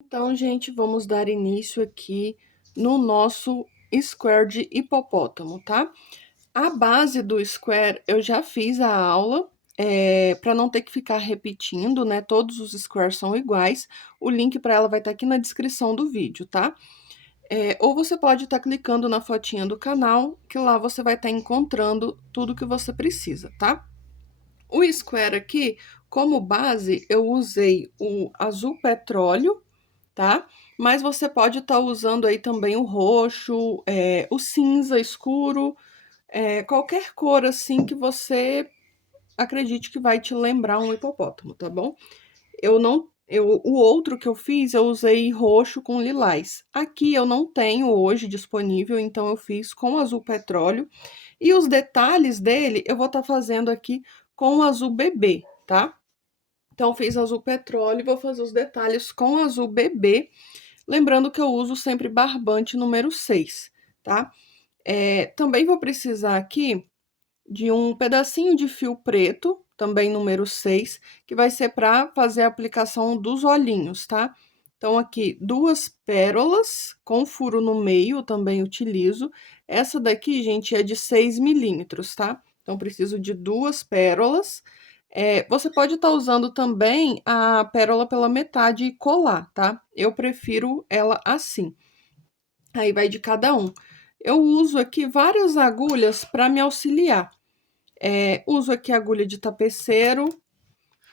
Então, gente, vamos dar início aqui no nosso square de hipopótamo, tá? A base do square eu já fiz a aula, para não ter que ficar repetindo, né? Todos os squares são iguais. O link para ela vai estar aqui na descrição do vídeo, tá? Ou você pode estar clicando na fotinha do canal, que lá você vai estar encontrando tudo que você precisa, tá? O square aqui, como base, eu usei o azul petróleo, tá? Mas você pode estar usando aí também o roxo, o cinza escuro, qualquer cor assim que você acredite que vai te lembrar um hipopótamo, tá bom? O outro que eu fiz, eu usei roxo com lilás. Aqui eu não tenho hoje disponível, então eu fiz com azul petróleo. E os detalhes dele eu vou estar fazendo aqui com o azul bebê, tá? Então, eu fiz azul petróleo e vou fazer os detalhes com azul bebê. Lembrando que eu uso sempre barbante número 6, tá? Também vou precisar aqui de um pedacinho de fio preto, também número 6, que vai ser para fazer a aplicação dos olhinhos, tá? Então, aqui, 2 pérolas com furo no meio, eu também utilizo. Essa daqui, gente, é de 6 milímetros, tá? Então, preciso de 2 pérolas. Você pode estar usando também a pérola pela metade e colar, tá? Eu prefiro ela assim. Aí vai de cada um. Eu uso aqui várias agulhas para me auxiliar. Uso aqui a agulha de tapeceiro.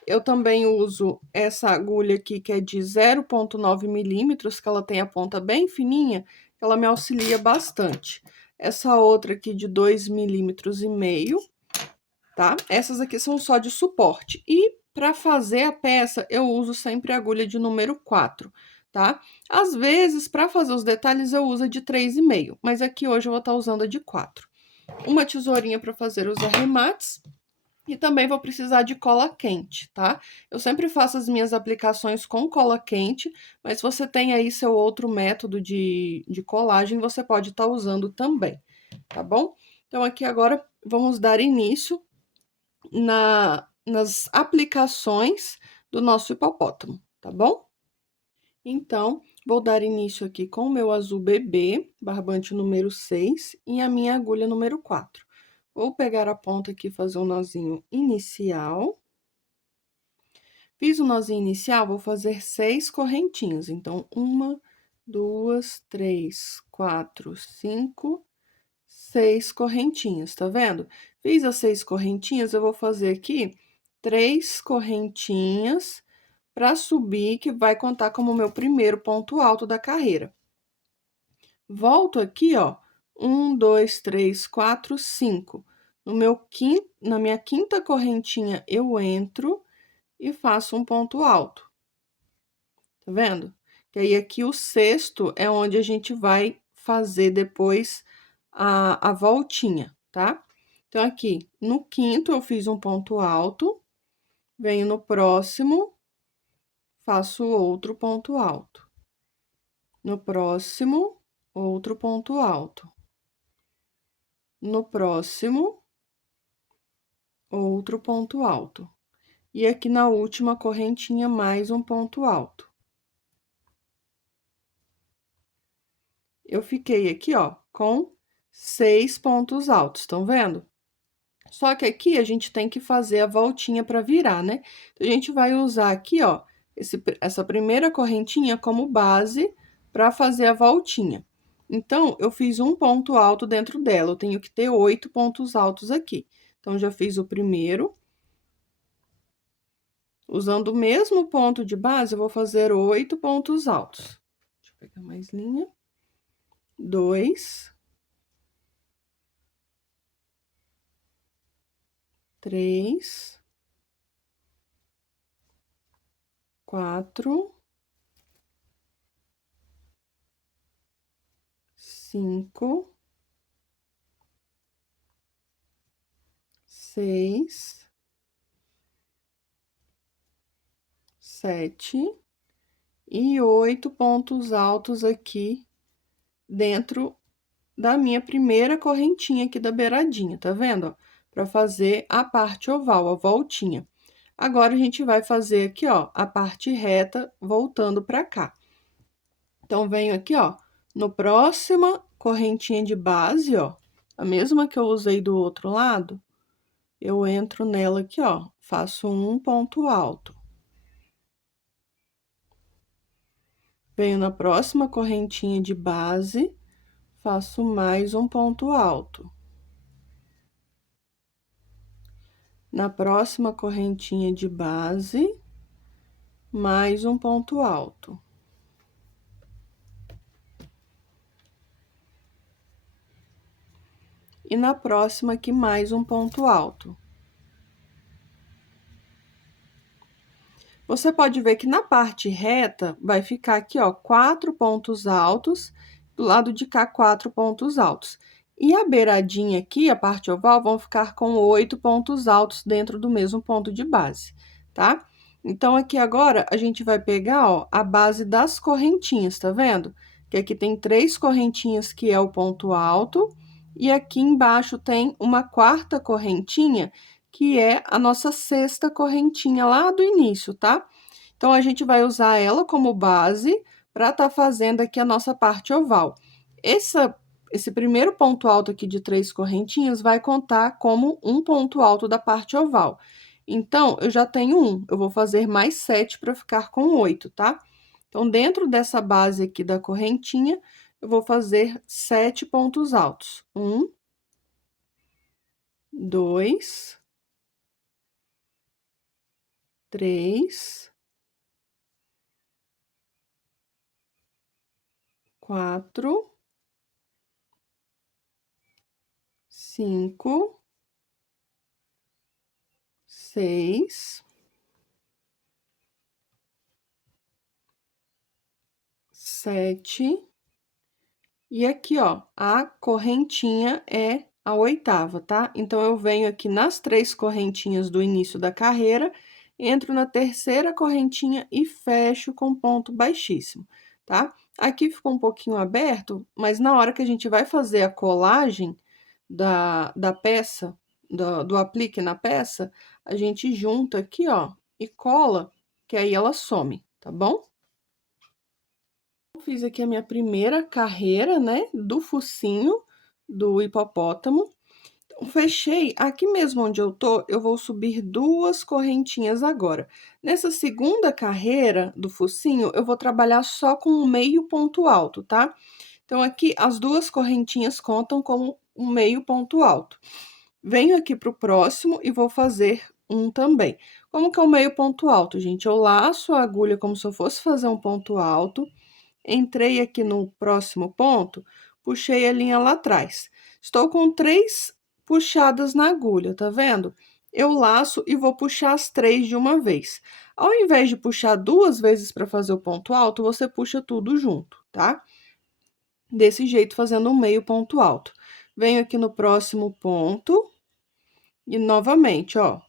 Eu também uso essa agulha aqui, que é de 0,9 milímetros, que ela tem a ponta bem fininha, ela me auxilia bastante. Essa outra aqui de 2,5 milímetros, tá? Essas aqui são só de suporte. E para fazer a peça, eu uso sempre a agulha de número 4, tá? Às vezes, para fazer os detalhes, eu uso a de 3,5, mas aqui hoje eu vou estar usando a de 4. Uma tesourinha para fazer os arremates. E também vou precisar de cola quente, tá? Eu sempre faço as minhas aplicações com cola quente, mas se você tem aí seu outro método de colagem, você pode estar usando também, tá bom? Então, aqui agora vamos dar início nas aplicações do nosso hipopótamo, tá bom? Então, vou dar início aqui com o meu azul bebê, barbante número 6, e a minha agulha número 4. Vou pegar a ponta aqui e fazer um nozinho inicial. Fiz o nozinho inicial, vou fazer 6 correntinhas. Então, 1, 2, 3, 4, 5, 6 correntinhas, tá vendo? Fiz as 6 correntinhas, eu vou fazer aqui 3 correntinhas para subir, que vai contar como meu primeiro ponto alto da carreira. Volto aqui, ó, 1, 2, 3, 4, 5. Na minha quinta correntinha, eu entro e faço um ponto alto. Tá vendo? Que aí aqui o sexto é onde a gente vai fazer depois a voltinha, tá? Então, aqui no quinto eu fiz um ponto alto, venho no próximo, faço outro ponto alto. No próximo, outro ponto alto. No próximo, outro ponto alto. E aqui na última correntinha, mais um ponto alto. Eu fiquei aqui, ó, com 6 pontos altos, estão vendo? Só que aqui a gente tem que fazer a voltinha para virar, né? Então, a gente vai usar aqui, ó, essa primeira correntinha como base para fazer a voltinha. Então, eu fiz um ponto alto dentro dela, eu tenho que ter 8 pontos altos aqui. Então, já fiz o primeiro. Usando o mesmo ponto de base, eu vou fazer 8 pontos altos. Deixa eu pegar mais linha. 2, 3, 4, 5, 6, 7 e 8 pontos altos aqui dentro da minha primeira correntinha aqui da beiradinha, tá vendo, ó? Pra fazer a parte oval, a voltinha. Agora, a gente vai fazer aqui, ó, a parte reta voltando pra cá. Então, venho aqui, ó, no próxima correntinha de base, ó, a mesma que eu usei do outro lado, eu entro nela aqui, ó, faço um ponto alto. Venho na próxima correntinha de base, faço mais um ponto alto. Na próxima correntinha de base, mais um ponto alto. E na próxima aqui, mais um ponto alto. Você pode ver que na parte reta, vai ficar aqui, ó, 4 pontos altos, do lado de cá, 4 pontos altos. E a beiradinha aqui, a parte oval, vão ficar com 8 pontos altos dentro do mesmo ponto de base, tá? Então, aqui agora, a gente vai pegar, ó, a base das correntinhas, tá vendo? Que aqui tem 3 correntinhas, que é o ponto alto, e aqui embaixo tem uma quarta correntinha, que é a nossa sexta correntinha lá do início, tá? Então, a gente vai usar ela como base para tá fazendo aqui a nossa parte oval. Esse primeiro ponto alto aqui de 3 correntinhas vai contar como um ponto alto da parte oval. Então, eu já tenho um, eu vou fazer mais 7 para ficar com 8, tá? Então, dentro dessa base aqui da correntinha, eu vou fazer 7 pontos altos. 1, 2, 3, 4, 5, 6, 7. E aqui, ó, a correntinha é a oitava, tá? Então, eu venho aqui nas 3 correntinhas do início da carreira, entro na terceira correntinha e fecho com ponto baixíssimo, tá? Aqui ficou um pouquinho aberto, mas na hora que a gente vai fazer a colagem da peça, do aplique na peça, a gente junta aqui, ó, e cola, que aí ela some, tá bom? Fiz aqui a minha primeira carreira, né, do focinho do hipopótamo. Então, fechei, aqui mesmo onde eu tô, eu vou subir 2 correntinhas agora. Nessa segunda carreira do focinho, eu vou trabalhar só com um meio ponto alto, tá? Então, aqui, as 2 correntinhas contam como um meio ponto alto. Venho aqui pro próximo e vou fazer um também. Como que é o meio ponto alto, gente? Eu laço a agulha como se eu fosse fazer um ponto alto, entrei aqui no próximo ponto, puxei a linha lá atrás. Estou com 3 puxadas na agulha, tá vendo? Eu laço e vou puxar as 3 de uma vez. Ao invés de puxar 2 vezes para fazer o ponto alto, você puxa tudo junto, tá? Desse jeito, fazendo um meio ponto alto. Venho aqui no próximo ponto e novamente, ó.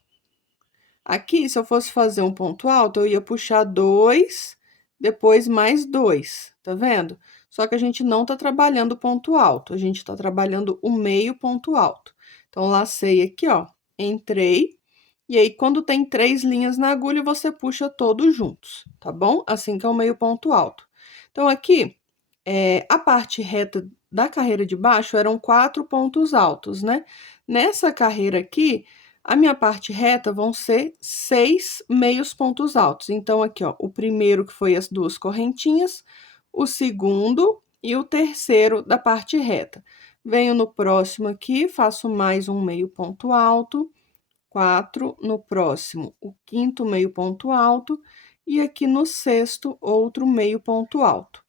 Aqui, se eu fosse fazer um ponto alto, eu ia puxar 2, depois mais 2, tá vendo? Só que a gente não tá trabalhando o ponto alto, a gente tá trabalhando o meio ponto alto. Então, lacei aqui, ó, entrei, e aí, quando tem 3 linhas na agulha, você puxa todos juntos, tá bom? Assim que é o meio ponto alto. Então, aqui, a parte reta da carreira de baixo eram 4 pontos altos, né? Nessa carreira aqui, a minha parte reta vão ser 6 meios pontos altos. Então, aqui, ó, o primeiro que foi as 2 correntinhas, o segundo e o terceiro da parte reta. Venho no próximo aqui, faço mais um meio ponto alto, 4, no próximo, o quinto meio ponto alto, e aqui no sexto, outro meio ponto alto.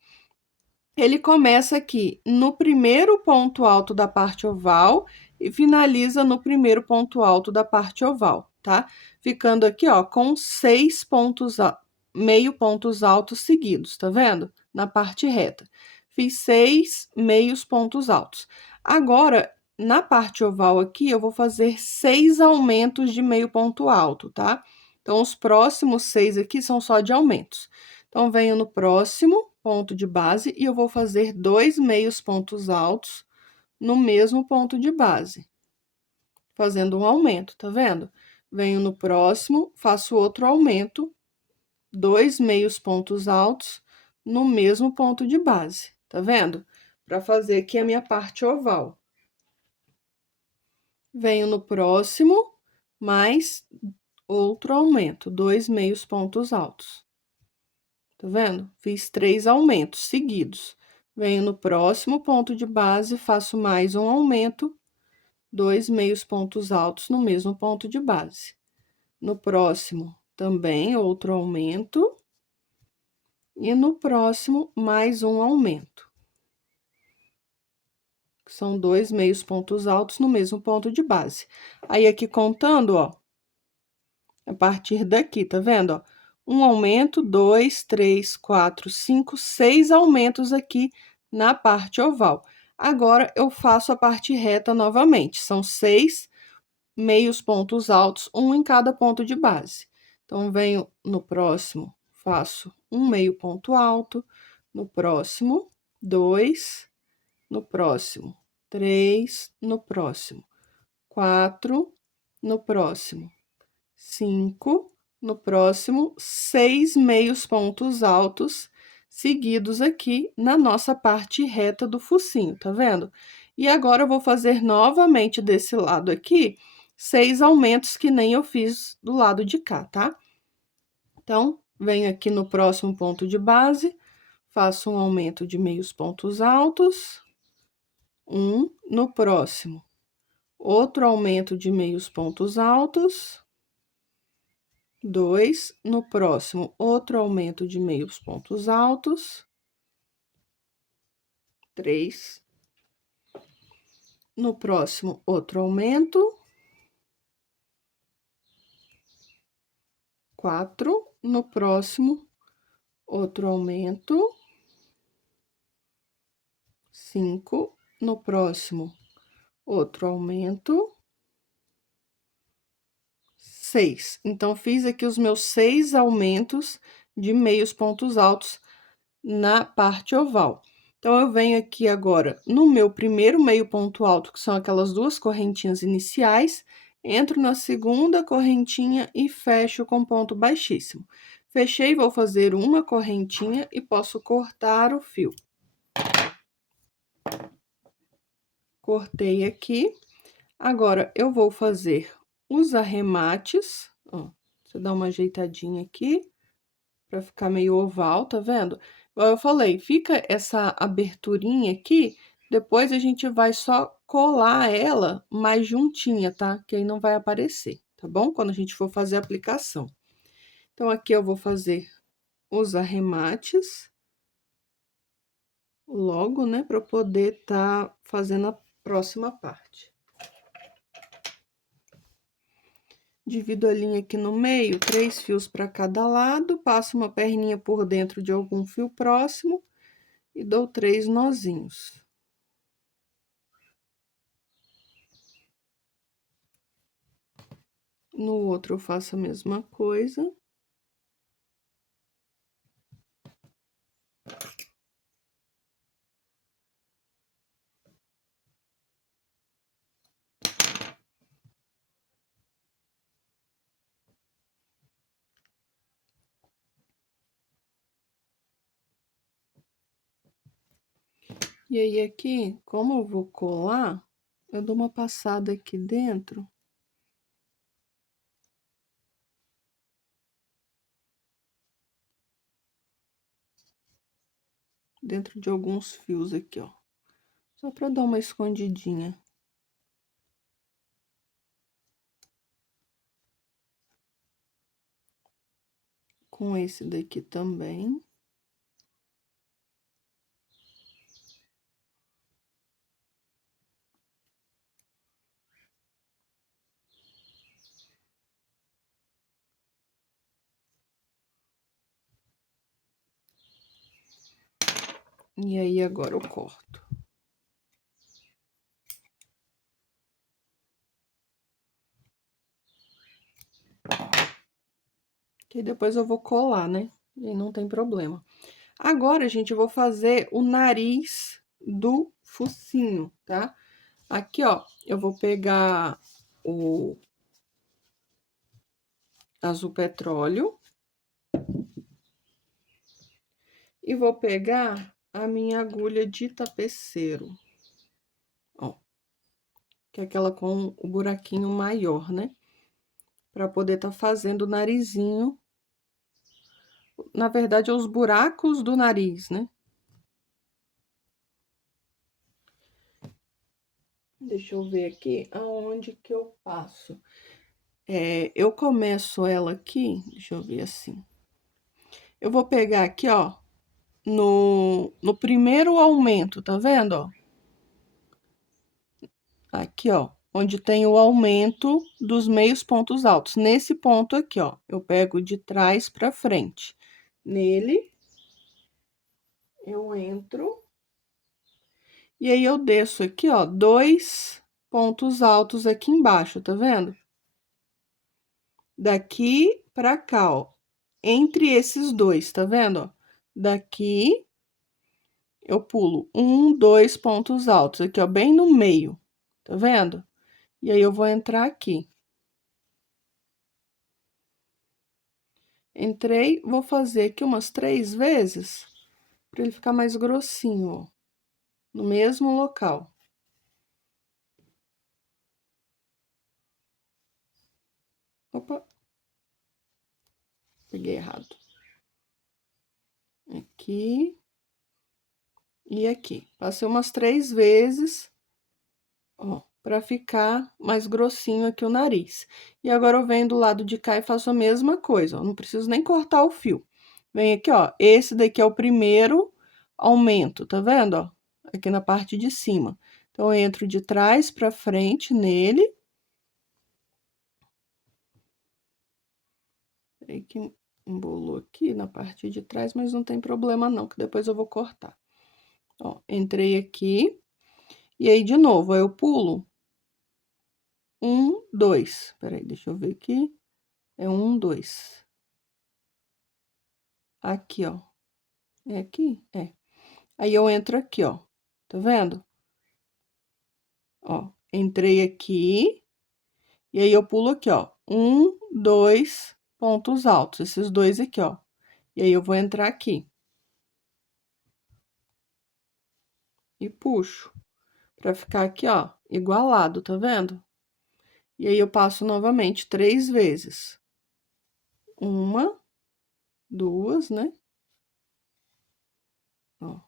Ele começa aqui no primeiro ponto alto da parte oval e finaliza no primeiro ponto alto da parte oval, tá? Ficando aqui, ó, com 6 pontos, meio pontos altos seguidos, tá vendo? Na parte reta. Fiz 6 meios pontos altos. Agora, na parte oval aqui, eu vou fazer 6 aumentos de meio ponto alto, tá? Então, os próximos 6 aqui são só de aumentos. Então, venho no próximo ponto de base e eu vou fazer 2 meios pontos altos no mesmo ponto de base, fazendo um aumento, tá vendo? Venho no próximo, faço outro aumento, 2 meios pontos altos no mesmo ponto de base, tá vendo? Para fazer aqui a minha parte oval. Venho no próximo, mais outro aumento, 2 meios pontos altos. Tá vendo? Fiz 3 aumentos seguidos. Venho no próximo ponto de base, faço mais um aumento, 2 meios pontos altos no mesmo ponto de base. No próximo, também outro aumento. E no próximo, mais um aumento. São 2 meios pontos altos no mesmo ponto de base. Aí, aqui contando, ó, a partir daqui, tá vendo, ó? Um aumento, 2, 3, 4, 5, 6 aumentos aqui na parte oval. Agora, eu faço a parte reta novamente. São 6 meios pontos altos, um em cada ponto de base. Então, venho no próximo, faço um meio ponto alto, no próximo, 2, no próximo, 3, no próximo, 4, no próximo, 5, no próximo, 6 meios pontos altos seguidos aqui na nossa parte reta do focinho, tá vendo? E agora, eu vou fazer novamente desse lado aqui, 6 aumentos que nem eu fiz do lado de cá, tá? Então, venho aqui no próximo ponto de base, faço um aumento de meios pontos altos, no próximo, outro aumento de meios pontos altos, 2, no próximo, outro aumento de meios pontos altos, 3, no próximo, outro aumento, 4, no próximo, outro aumento, 5, no próximo, outro aumento, 6. Então, fiz aqui os meus 6 aumentos de meios pontos altos na parte oval. Então, eu venho aqui agora no meu primeiro meio ponto alto, que são aquelas 2 correntinhas iniciais, entro na segunda correntinha e fecho com ponto baixíssimo. Fechei, vou fazer uma correntinha e posso cortar o fio. Cortei aqui. Agora, eu vou fazer os arremates, ó, você dá uma ajeitadinha aqui, pra ficar meio oval, tá vendo? Igual eu falei, fica essa aberturinha aqui, depois a gente vai só colar ela mais juntinha, tá? Que aí não vai aparecer, tá bom? Quando a gente for fazer a aplicação. Então, aqui eu vou fazer os arremates logo, né? Pra eu poder tá fazendo a próxima parte. Divido a linha aqui no meio, 3 fios para cada lado, passo uma perninha por dentro de algum fio próximo e dou 3 nozinhos. No outro, eu faço a mesma coisa. E aí, aqui, como eu vou colar, eu dou uma passada aqui dentro. Dentro de alguns fios aqui, ó. Só pra dar uma escondidinha. Com esse daqui também. E aí, agora eu corto. Que depois eu vou colar, né? E aí não tem problema. Agora, gente, eu vou fazer o nariz do focinho, tá? Aqui, ó, eu vou pegar o azul petróleo. E vou pegar a minha agulha de tapeceiro, ó, que é aquela com o buraquinho maior, né? Pra poder tá fazendo o narizinho. Na verdade, é os buracos do nariz, né? Deixa eu ver aqui aonde que eu passo. Eu começo ela aqui, deixa eu ver assim. Eu vou pegar aqui, ó, no primeiro aumento, tá vendo, ó? Aqui, ó, onde tem o aumento dos meios pontos altos. Nesse ponto aqui, ó, eu pego de trás pra frente. Nele, eu entro. E aí, eu desço aqui, ó, 2 pontos altos aqui embaixo, tá vendo? Daqui pra cá, ó, entre esses dois, tá vendo, ó? Daqui, eu pulo 1, 2 pontos altos, aqui, ó, bem no meio, tá vendo? E aí, eu vou entrar aqui. Entrei, vou fazer aqui umas 3 vezes, pra ele ficar mais grossinho, ó, no mesmo local. Opa! Peguei errado. Aqui. E aqui. Passei umas 3 vezes, ó, pra ficar mais grossinho aqui o nariz. E agora eu venho do lado de cá e faço a mesma coisa, ó, não preciso nem cortar o fio. Vem aqui, ó, esse daqui é o primeiro aumento, tá vendo, ó? Aqui na parte de cima. Então, eu entro de trás pra frente nele. Peraí que embolou aqui na parte de trás, mas não tem problema não, que depois eu vou cortar. Ó, entrei aqui, e aí, de novo, eu pulo 1, 2. Peraí, deixa eu ver aqui. É 1, 2. Aqui, ó. É aqui? É. Aí, eu entro aqui, ó. Tá vendo? Ó, entrei aqui. E aí, eu pulo aqui, ó. 1, 2 pontos altos. Esses dois aqui, ó. E aí, eu vou entrar aqui. E puxo. Pra ficar aqui, ó, igualado, tá vendo? E aí, eu passo novamente 3 vezes. 1, 2, né? Ó.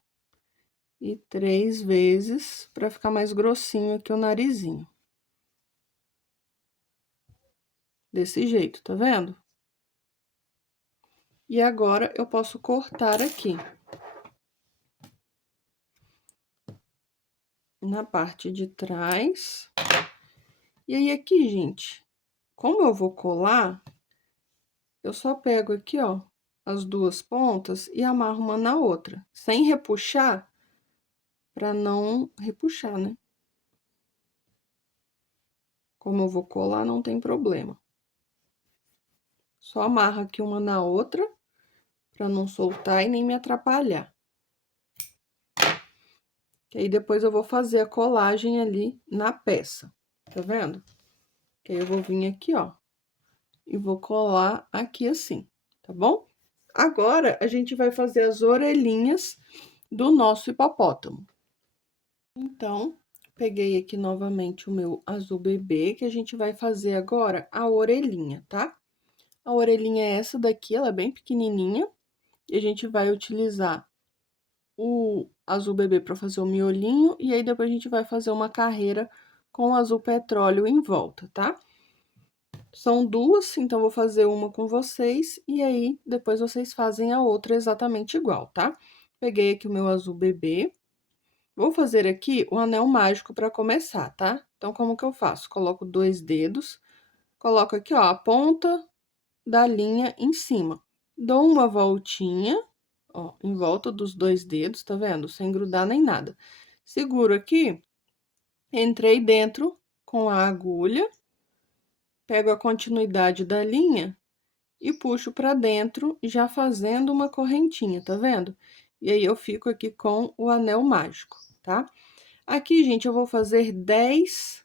E 3 vezes, pra ficar mais grossinho aqui o narizinho. Desse jeito, tá vendo? E agora, eu posso cortar aqui. Na parte de trás. E aí, aqui, gente, como eu vou colar, eu só pego aqui, ó, as 2 pontas e amarro uma na outra, sem repuxar, pra não repuxar, né? Como eu vou colar, não tem problema. Só amarro aqui uma na outra, pra não soltar e nem me atrapalhar. Que aí, depois eu vou fazer a colagem ali na peça, tá vendo? Que aí, eu vou vir aqui, ó, e vou colar aqui assim, tá bom? Agora, a gente vai fazer as orelhinhas do nosso hipopótamo. Então, peguei aqui novamente o meu azul bebê, que a gente vai fazer agora a orelhinha, tá? A orelhinha é essa daqui, ela é bem pequenininha, e a gente vai utilizar o azul bebê para fazer o miolinho, e aí depois a gente vai fazer uma carreira com o azul petróleo em volta, tá? São 2, então vou fazer uma com vocês, e aí depois vocês fazem a outra exatamente igual, tá? Peguei aqui o meu azul bebê. Vou fazer aqui o anel mágico para começar, tá? Então, como que eu faço? Coloco 2 dedos, coloco aqui, ó, a ponta da linha em cima. Dou uma voltinha, ó, em volta dos 2 dedos, tá vendo? Sem grudar nem nada. Seguro aqui, entrei dentro com a agulha, pego a continuidade da linha e puxo pra dentro, já fazendo uma correntinha, tá vendo? E aí, eu fico aqui com o anel mágico, tá? Aqui, gente, eu vou fazer 10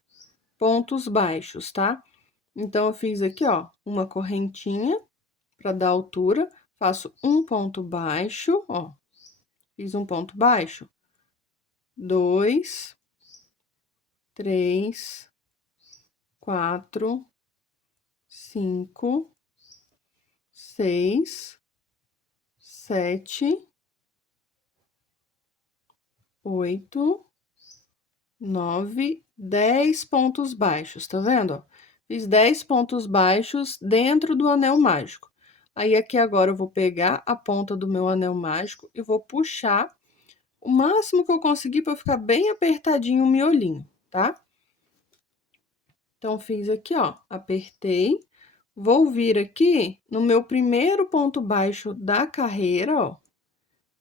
pontos baixos, tá? Então, eu fiz aqui, ó, uma correntinha pra dar altura, faço um ponto baixo, ó, Fiz um ponto baixo. 2, 3, 4, 5, 6, 7, 8, 9, 10 pontos baixos, tá vendo, ó? Fiz 10 pontos baixos dentro do anel mágico. Aí, aqui agora eu vou pegar a ponta do meu anel mágico e vou puxar o máximo que eu conseguir para ficar bem apertadinho o miolinho, tá? Então, fiz aqui, ó, apertei. Vou vir aqui no meu primeiro ponto baixo da carreira, ó.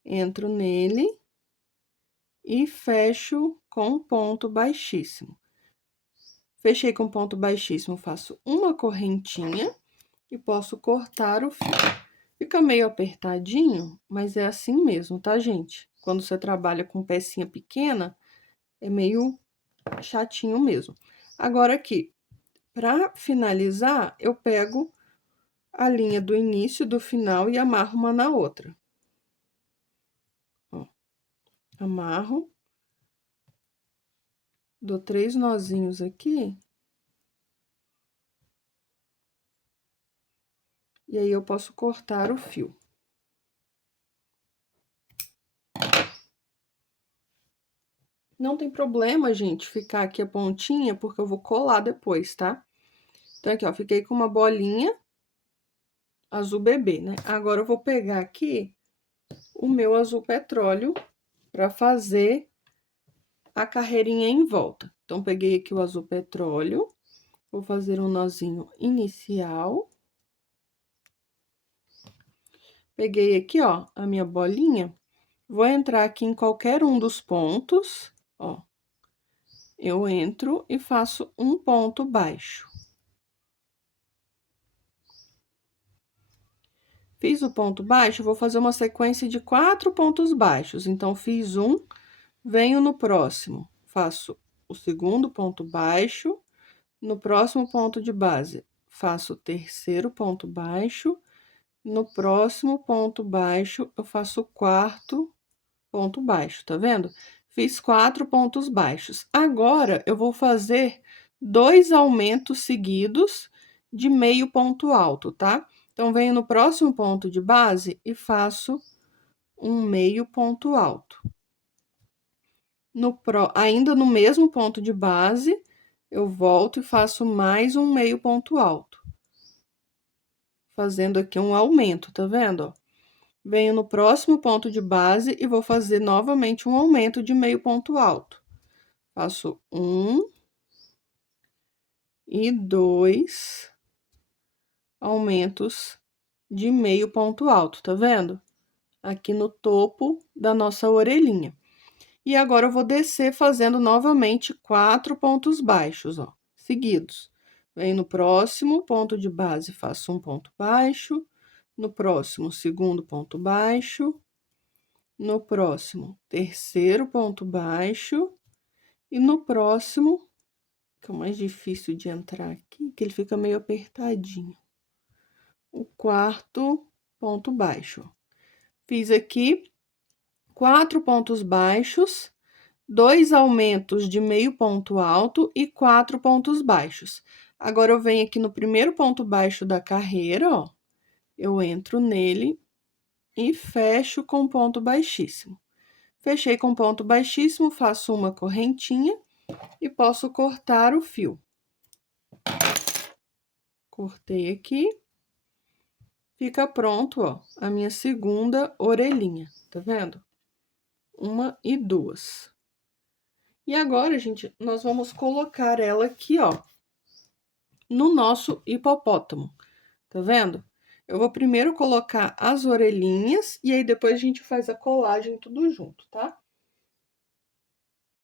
Entro nele e fecho com ponto baixíssimo. Fechei com ponto baixíssimo, faço uma correntinha e posso cortar o fio. Fica meio apertadinho, mas é assim mesmo, tá, gente? Quando você trabalha com pecinha pequena, é meio chatinho mesmo. Agora, aqui, pra finalizar, eu pego a linha do início, do final e amarro uma na outra. Ó, amarro. Dou 3 nozinhos aqui. E aí, eu posso cortar o fio. Não tem problema, gente, ficar aqui a pontinha, porque eu vou colar depois, tá? Então, aqui, ó, fiquei com uma bolinha azul bebê, né? Agora, eu vou pegar aqui o meu azul petróleo pra fazer a carreirinha em volta. Então, peguei aqui o azul petróleo, vou fazer um nozinho inicial. Peguei aqui, ó, a minha bolinha, vou entrar aqui em qualquer um dos pontos, ó. Eu entro e faço um ponto baixo. Fiz o ponto baixo, vou fazer uma sequência de 4 pontos baixos. Então, fiz um, venho no próximo, faço o segundo ponto baixo, no próximo ponto de base, faço o terceiro ponto baixo, no próximo ponto baixo, eu faço o quarto ponto baixo, tá vendo? Fiz 4 pontos baixos. Agora, eu vou fazer 2 aumentos seguidos de meio ponto alto, tá? Então, venho no próximo ponto de base e faço um meio ponto alto. Ainda no mesmo ponto de base, eu volto e faço mais um meio ponto alto. Fazendo aqui um aumento, tá vendo, ó? Venho no próximo ponto de base e vou fazer novamente um aumento de meio ponto alto. Faço um e 2 aumentos de meio ponto alto, tá vendo? Aqui no topo da nossa orelhinha. E agora, eu vou descer fazendo novamente 4 pontos baixos, ó, seguidos. Venho no próximo ponto de base, faço um ponto baixo. No próximo, segundo ponto baixo. No próximo, terceiro ponto baixo. E no próximo, que é o mais difícil de entrar aqui, que ele fica meio apertadinho, o quarto ponto baixo. Fiz aqui 4 pontos baixos, 2 aumentos de meio ponto alto e 4 pontos baixos. Agora, eu venho aqui no primeiro ponto baixo da carreira, ó, eu entro nele e fecho com ponto baixíssimo. Fechei com ponto baixíssimo, faço uma correntinha e posso cortar o fio. Cortei aqui. Fica pronto, ó, a minha segunda orelhinha, tá vendo? 1 e 2. E agora, gente, nós vamos colocar ela aqui, ó, no nosso hipopótamo, tá vendo? Eu vou primeiro colocar as orelhinhas e aí depois a gente faz a colagem tudo junto, tá?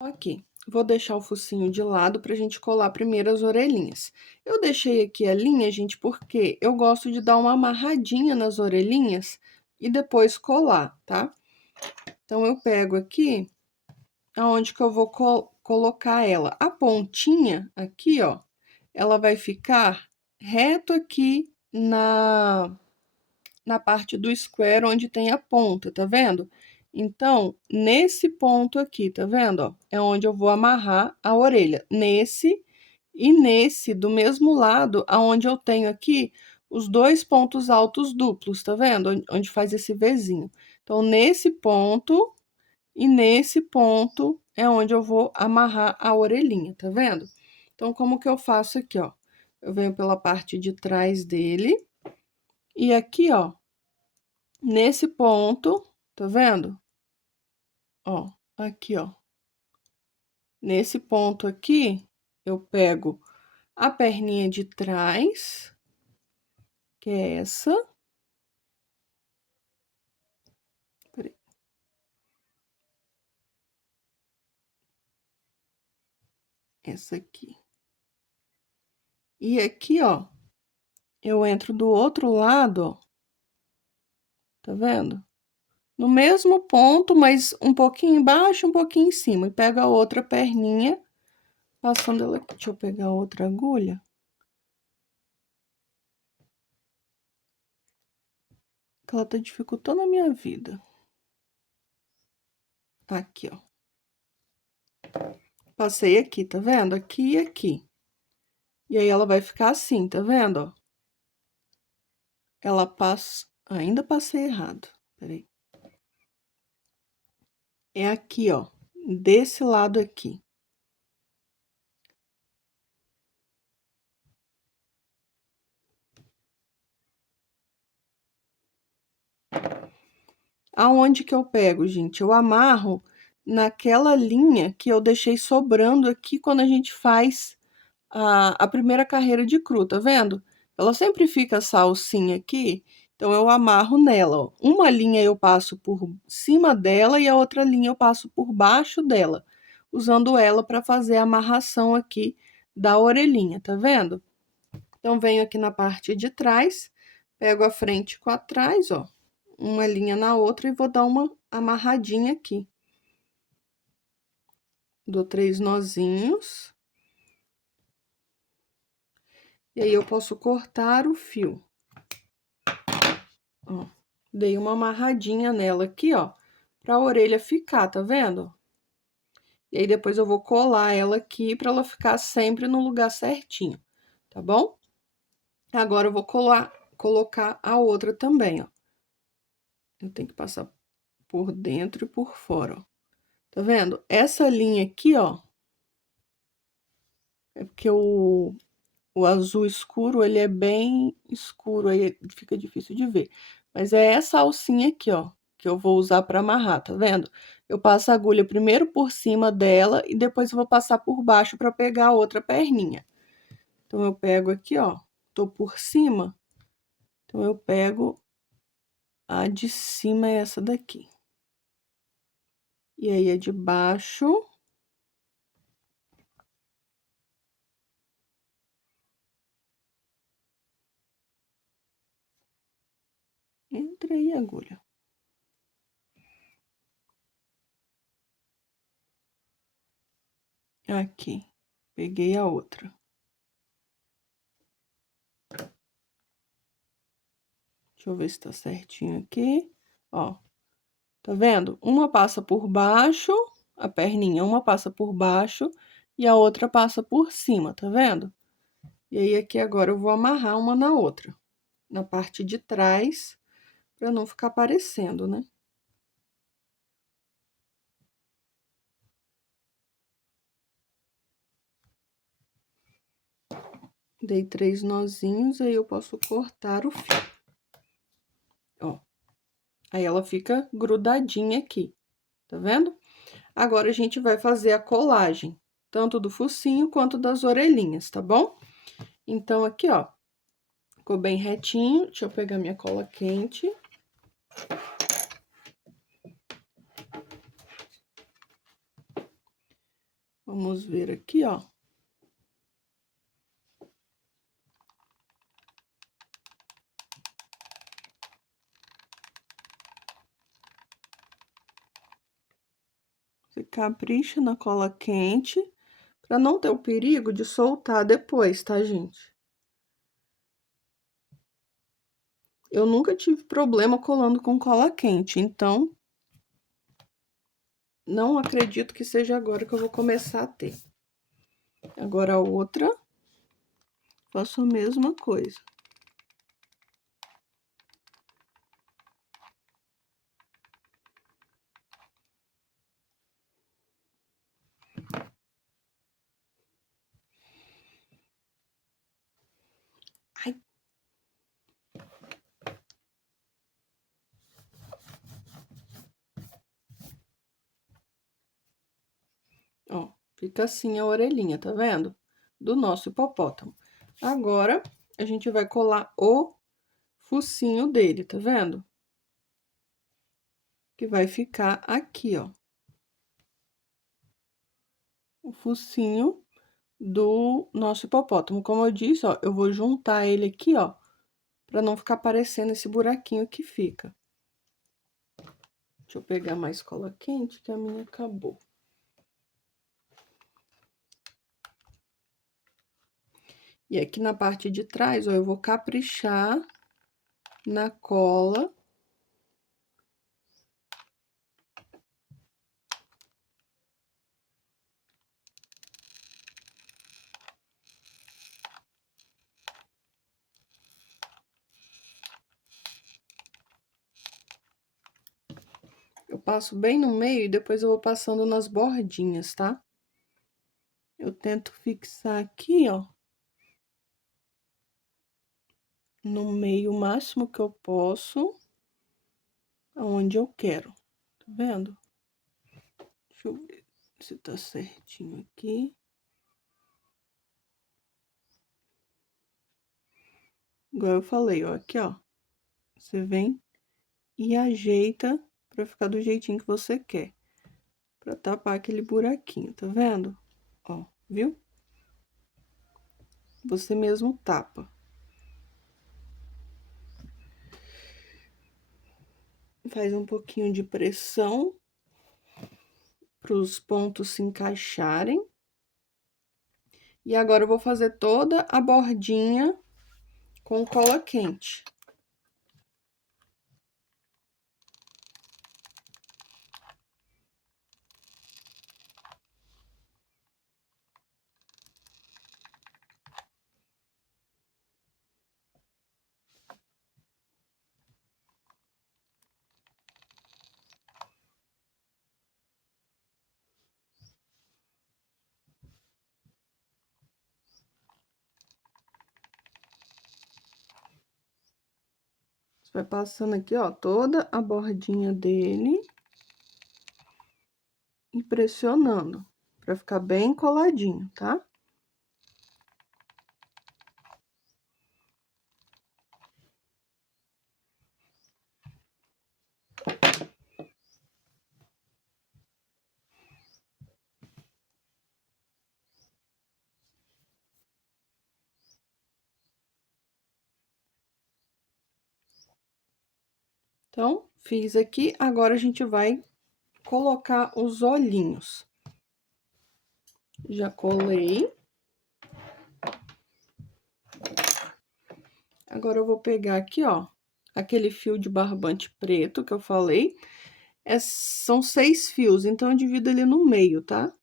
Aqui, vou deixar o focinho de lado pra gente colar primeiro as orelhinhas. Eu deixei aqui a linha, gente, porque eu gosto de dar uma amarradinha nas orelhinhas e depois colar, tá? Então, eu pego aqui aonde que eu vou colocar ela. A pontinha aqui, ó, ela vai ficar reto aqui na parte do square onde tem a ponta, tá vendo? Então, nesse ponto aqui, tá vendo, ó? É onde eu vou amarrar a orelha, nesse e nesse do mesmo lado, aonde eu tenho aqui os 2 pontos altos duplos, tá vendo? Onde faz esse Vzinho. Então, nesse ponto e nesse ponto é onde eu vou amarrar a orelhinha, tá vendo? Então, como que eu faço aqui, ó? Eu venho pela parte de trás dele e aqui, ó, nesse ponto, tá vendo? Ó, aqui, ó. Nesse ponto aqui, eu pego a perninha de trás, que é essa. Peraí. Essa aqui. E aqui, ó, eu entro do outro lado, ó. Tá vendo? No mesmo ponto, mas um pouquinho embaixo, um pouquinho em cima. E pego a outra perninha, passando ela aqui. Deixa eu pegar outra agulha. Que ela tá dificultando a minha vida. Aqui, ó. Passei aqui, tá vendo? Aqui e aqui. E aí, ela vai ficar assim, tá vendo, ó? Ela passa... Ainda passei errado. Peraí. É aqui, ó. Desse lado aqui. Aonde que eu pego, gente? Eu amarro naquela linha que eu deixei sobrando aqui quando a gente faz a primeira carreira de cru, tá vendo? Ela sempre fica essa alcinha aqui, então eu amarro nela, ó. Uma linha eu passo por cima dela e a outra linha eu passo por baixo dela, usando ela para fazer a amarração aqui da orelhinha, tá vendo? Então, venho aqui na parte de trás, pego a frente com atrás, ó, uma linha na outra e vou dar uma amarradinha aqui. Dou 3 nozinhos. E aí, eu posso cortar o fio. Ó, dei uma amarradinha nela aqui, ó, pra orelha ficar, tá vendo? E aí, depois eu vou colar ela aqui pra ela ficar sempre no lugar certinho, tá bom? Agora, eu vou colocar a outra também, ó. Eu tenho que passar por dentro e por fora, ó. Tá vendo? Essa linha aqui, ó, é porque o azul escuro, ele é bem escuro, aí fica difícil de ver. Mas é essa alcinha aqui, ó, que eu vou usar para amarrar, tá vendo? Eu passo a agulha primeiro por cima dela e depois eu vou passar por baixo para pegar a outra perninha. Então, eu pego aqui, ó, tô por cima, então eu pego a de cima, é essa daqui. E aí, a de baixo... Entra aí, agulha. Aqui, peguei a outra. Deixa eu ver se tá certinho aqui. Ó, tá vendo? Uma passa por baixo, a perninha, uma passa por baixo e a outra passa por cima, tá vendo? E aí, aqui agora eu vou amarrar uma na outra, na parte de trás, pra não ficar aparecendo, né? Dei 3 nozinhos, aí eu posso cortar o fio. Ó, aí ela fica grudadinha aqui, tá vendo? Agora, a gente vai fazer a colagem, tanto do focinho quanto das orelhinhas, tá bom? Então, aqui, ó, ficou bem retinho. Deixa eu pegar minha cola quente. Vamos ver aqui, ó. Você capricha na cola quente, pra não ter o perigo de soltar depois, tá, gente? Eu nunca tive problema colando com cola quente, então não acredito que seja agora que eu vou começar a ter. Agora a outra, faço a mesma coisa. Ai. Ó, fica assim a orelhinha, tá vendo? Do nosso hipopótamo. Agora, a gente vai colar o focinho dele, tá vendo? Que vai ficar aqui, ó. O focinho do nosso hipopótamo. Como eu disse, ó, eu vou juntar ele aqui, ó, pra não ficar aparecendo esse buraquinho que fica. Deixa eu pegar mais cola quente, que a minha acabou. E aqui na parte de trás, ó, eu vou caprichar na cola. Eu passo bem no meio e depois eu vou passando nas bordinhas, tá? Eu tento fixar aqui, ó, no meio o máximo que eu posso, aonde eu quero, tá vendo? Deixa eu ver se tá certinho aqui. Igual eu falei, ó, aqui, ó, você vem e ajeita pra ficar do jeitinho que você quer, pra tapar aquele buraquinho, tá vendo? Ó, viu? Você mesmo tapa. Faz um pouquinho de pressão para os pontos se encaixarem. E agora eu vou fazer toda a bordinha com cola quente. Você vai passando aqui, ó, toda a bordinha dele e pressionando para ficar bem coladinho, tá? Então, fiz aqui, agora a gente vai colocar os olhinhos. Já colei. Agora eu vou pegar aqui, ó, aquele fio de barbante preto que eu falei. São 6 fios, então eu divido ele no meio, tá?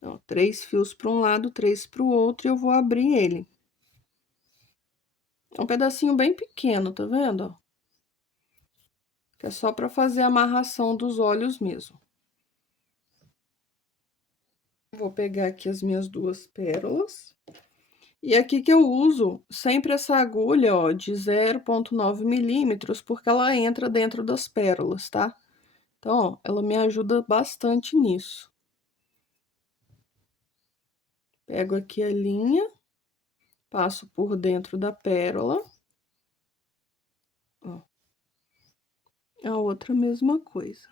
Ó, 3 fios para um lado, 3 para o outro, e eu vou abrir ele. É um pedacinho bem pequeno, tá vendo, ó? Que é só para fazer a amarração dos olhos mesmo. Vou pegar aqui as minhas 2 pérolas. E aqui que eu uso sempre essa agulha, ó, de 0,9 milímetros, porque ela entra dentro das pérolas, tá? Então, ó, ela me ajuda bastante nisso. Pego aqui a linha, passo por dentro da pérola. Ó. A outra mesma coisa.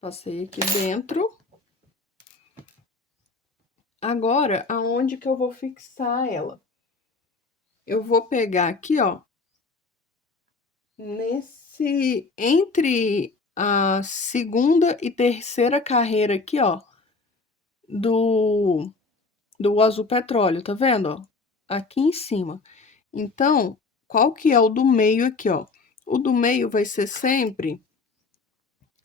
Passei aqui dentro. Agora, aonde que eu vou fixar ela? Eu vou pegar aqui, ó, entre a segunda e terceira carreira aqui, ó, do azul petróleo, tá vendo, ó? aqui em cima. Então, qual que é o do meio aqui, ó? O do meio vai ser sempre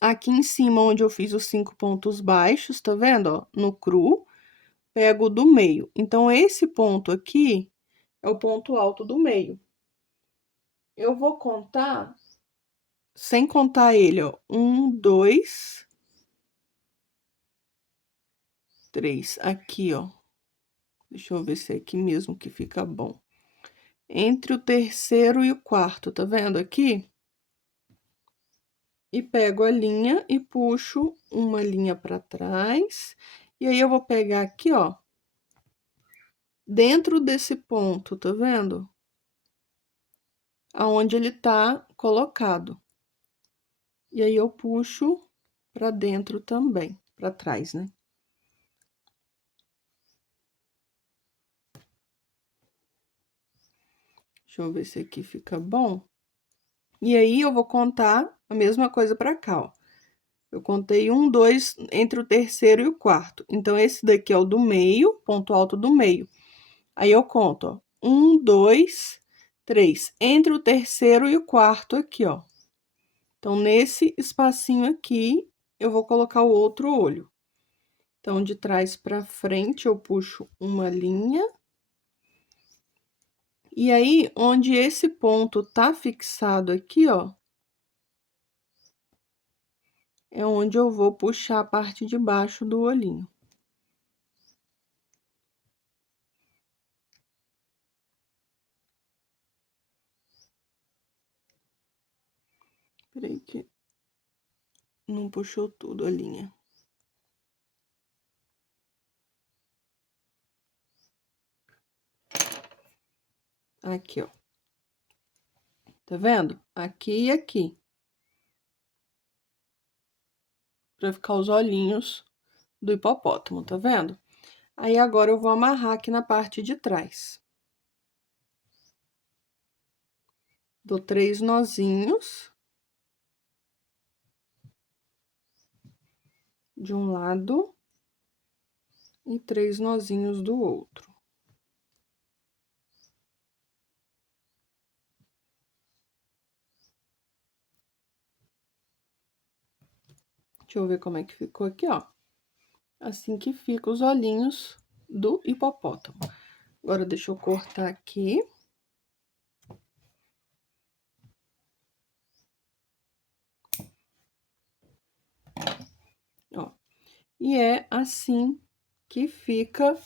aqui em cima, onde eu fiz os 5 pontos baixos, tá vendo, ó? No cru, pego o do meio. Então, esse ponto aqui é o ponto alto do meio. Eu vou contar, sem contar ele, ó. 1, 2, 3. Aqui, ó. Deixa eu ver se é aqui mesmo que fica bom. Entre o terceiro e o quarto, tá vendo aqui? E pego a linha e puxo uma linha para trás. E aí, eu vou pegar aqui, ó. Dentro desse ponto, tá vendo? Aonde ele tá colocado. E aí, eu puxo para dentro também, para trás, né? Deixa eu ver se aqui fica bom. E aí, eu vou contar a mesma coisa para cá, ó. Eu contei 1, 2, entre o terceiro e o quarto. Então, esse daqui é o do meio, ponto alto do meio. Aí, eu conto, ó. 1, 2, 3. Entre o terceiro e o quarto aqui, ó. Então, nesse espacinho aqui, eu vou colocar o outro olho. Então, de trás para frente, eu puxo uma linha. E aí, onde esse ponto tá fixado aqui, ó, é onde eu vou puxar a parte de baixo do olhinho. Peraí que não puxou tudo a linha. Aqui, ó. Tá vendo? Aqui e aqui. Pra ficar os olhinhos do hipopótamo, tá vendo? Aí, agora, eu vou amarrar aqui na parte de trás. Dou 3 nozinhos. De um lado. E 3 nozinhos do outro. Deixa eu ver como é que ficou aqui, ó. Assim que fica os olhinhos do hipopótamo. Agora, deixa eu cortar aqui. Ó. E é assim que fica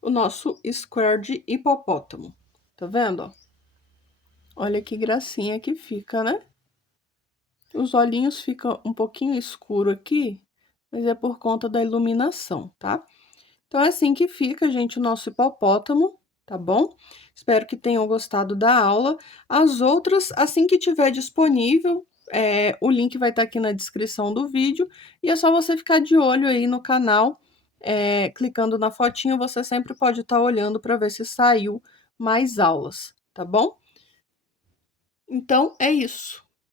o nosso square de hipopótamo. Tá vendo, ó? Olha que gracinha que fica, né? Os olhinhos ficam um pouquinho escuro aqui, mas é por conta da iluminação, tá? Então, é assim que fica, gente, o nosso hipopótamo, tá bom? Espero que tenham gostado da aula. As outras, assim que tiver disponível, o link vai estar aqui na descrição do vídeo. E é só você ficar de olho aí no canal, clicando na fotinha, você sempre pode estar olhando para ver se saiu mais aulas, tá bom? Então, é isso.